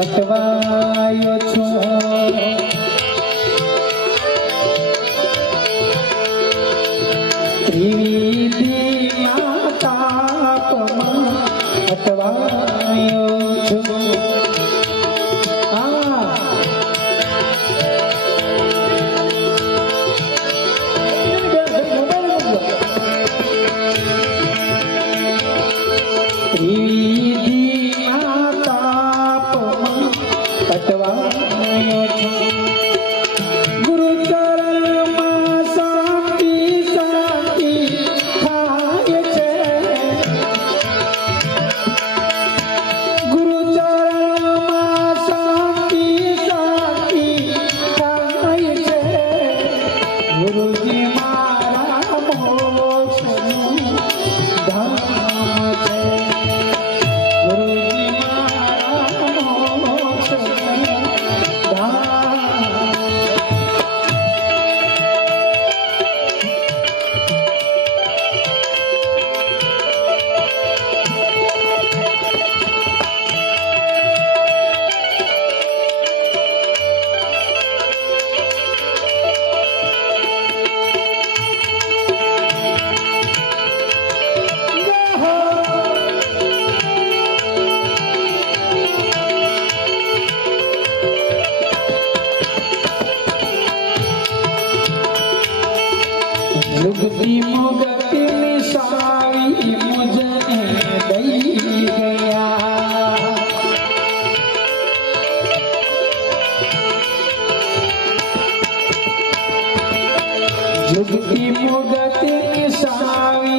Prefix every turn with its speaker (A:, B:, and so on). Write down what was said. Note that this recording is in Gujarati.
A: અટવાયો છું. ત્રિવિધિના તાપમાં અટવાયો મારા ಈ ಮುಗತಿ ಸಾವಿ